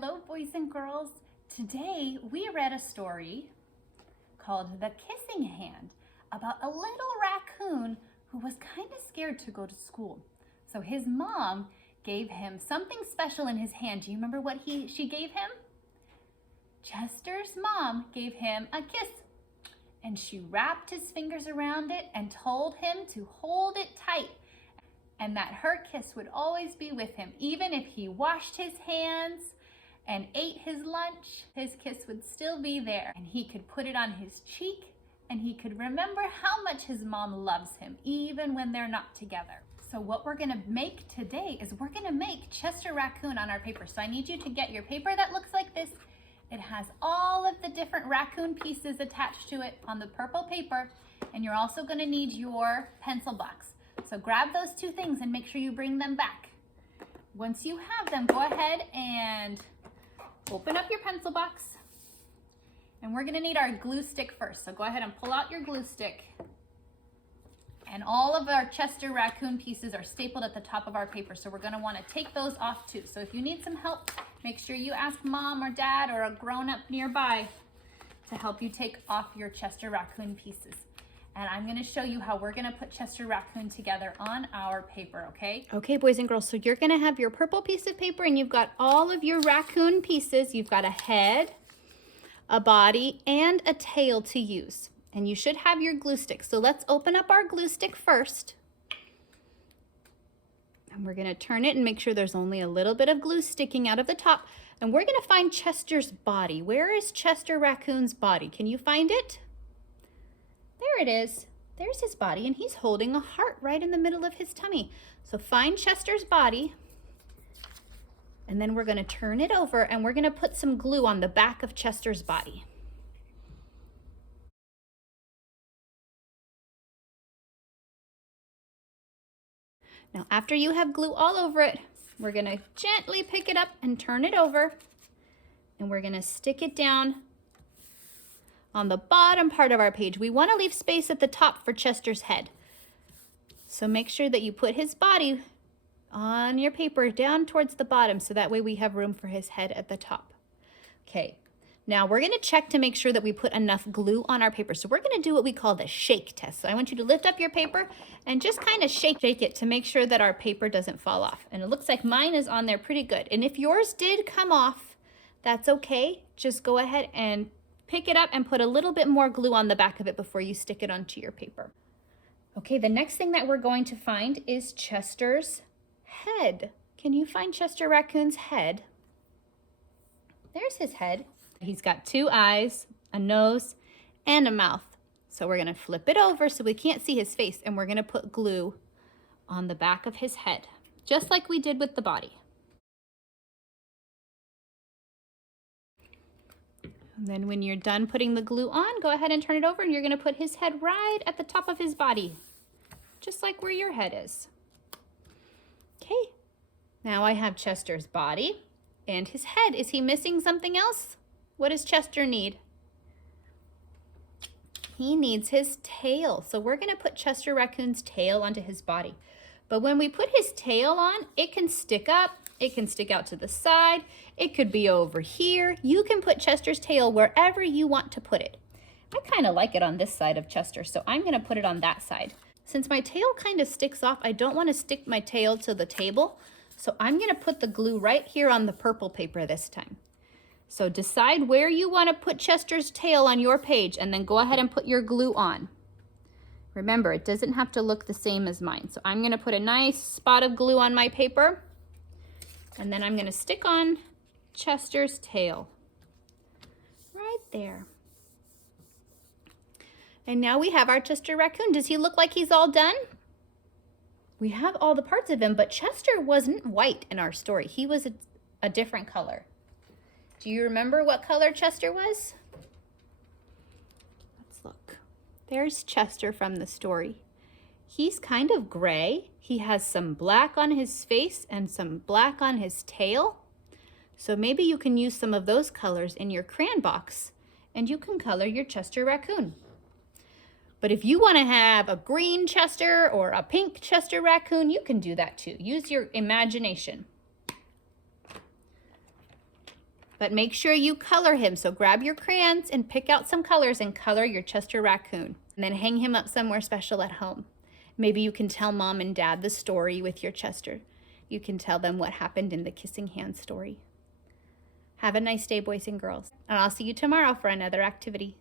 Hello, boys and girls. Today we read a story called The Kissing Hand about a little raccoon who was kind of scared to go to school. So his mom gave him something special in his hand. Do you remember what she gave him? Chester's mom gave him a kiss, and she wrapped his fingers around it and told him to hold it tight, and that her kiss would always be with him. Even if he washed his hands and ate his lunch, his kiss would still be there, and he could put it on his cheek, and he could remember how much his mom loves him, even when they're not together. So what we're gonna make today is we're gonna make Chester Raccoon on our paper. So I need you to get your paper that looks like this. It has all of the different raccoon pieces attached to it on the purple paper, and you're also gonna need your pencil box. So grab those two things and make sure you bring them back. Once you have them, go ahead and open up your pencil box. And we're gonna need our glue stick first. So go ahead and pull out your glue stick. And all of our Chester Raccoon pieces are stapled at the top of our paper. So we're gonna wanna take those off too. So if you need some help, make sure you ask mom or dad or a grown-up nearby to help you take off your Chester Raccoon pieces. And I'm gonna show you how we're gonna put Chester Raccoon together on our paper, okay? Okay, boys and girls, so you're gonna have your purple piece of paper and you've got all of your raccoon pieces. You've got a head, a body, and a tail to use. And you should have your glue stick. So let's open up our glue stick first. And we're gonna turn it and make sure there's only a little bit of glue sticking out of the top. And we're gonna find Chester's body. Where is Chester Raccoon's body? Can you find it? There it is. There's his body, and he's holding a heart right in the middle of his tummy. So find Chester's body, and then we're gonna turn it over and we're gonna put some glue on the back of Chester's body. Now, after you have glue all over it, we're gonna gently pick it up and turn it over, and we're gonna stick it down on the bottom part of our page. We want to leave space at the top for Chester's head. So make sure that you put his body on your paper down towards the bottom, so that way we have room for his head at the top. Okay, now we're going to check to make sure that we put enough glue on our paper. So we're going to do what we call the shake test. So I want you to lift up your paper and just kind of shake it to make sure that our paper doesn't fall off. And it looks like mine is on there pretty good. And if yours did come off, that's okay. Just go ahead and pick it up and put a little bit more glue on the back of it before you stick it onto your paper. Okay, the next thing that we're going to find is Chester's head. Can you find Chester Raccoon's head? There's his head. He's got two eyes, a nose, and a mouth. So we're gonna flip it over so we can't see his face, and we're gonna put glue on the back of his head, just like we did with the body. And then when you're done putting the glue on, go ahead and turn it over, and you're gonna put his head right at the top of his body, just like where your head is. Okay, now I have Chester's body and his head. Is he missing something else? What does Chester need? He needs his tail. So we're gonna put Chester Raccoon's tail onto his body. But when we put his tail on, it can stick up, it can stick out to the side, it could be over here. You can put Chester's tail wherever you want to put it. I kind of like it on this side of Chester, so I'm gonna put it on that side. Since my tail kind of sticks off, I don't want to stick my tail to the table, so I'm gonna put the glue right here on the purple paper this time. So decide where you want to put Chester's tail on your page, and then go ahead and put your glue on. Remember, it doesn't have to look the same as mine. So I'm gonna put a nice spot of glue on my paper, and then I'm gonna stick on Chester's tail right there. And now we have our Chester Raccoon. Does he look like he's all done? We have all the parts of him, but Chester wasn't white in our story. He was a different color. Do you remember what color Chester was? Let's look. There's Chester from the story. He's kind of gray. He has some black on his face and some black on his tail. So maybe you can use some of those colors in your crayon box, and you can color your Chester Raccoon. But if you want to have a green Chester or a pink Chester Raccoon, you can do that too. Use your imagination. But make sure you color him. So grab your crayons and pick out some colors and color your Chester raccoon. And then hang him up somewhere special at home. Maybe you can tell Mom and Dad the story with your Chester. You can tell them what happened in the kissing hand story. Have a nice day, boys and girls. And I'll see you tomorrow for another activity.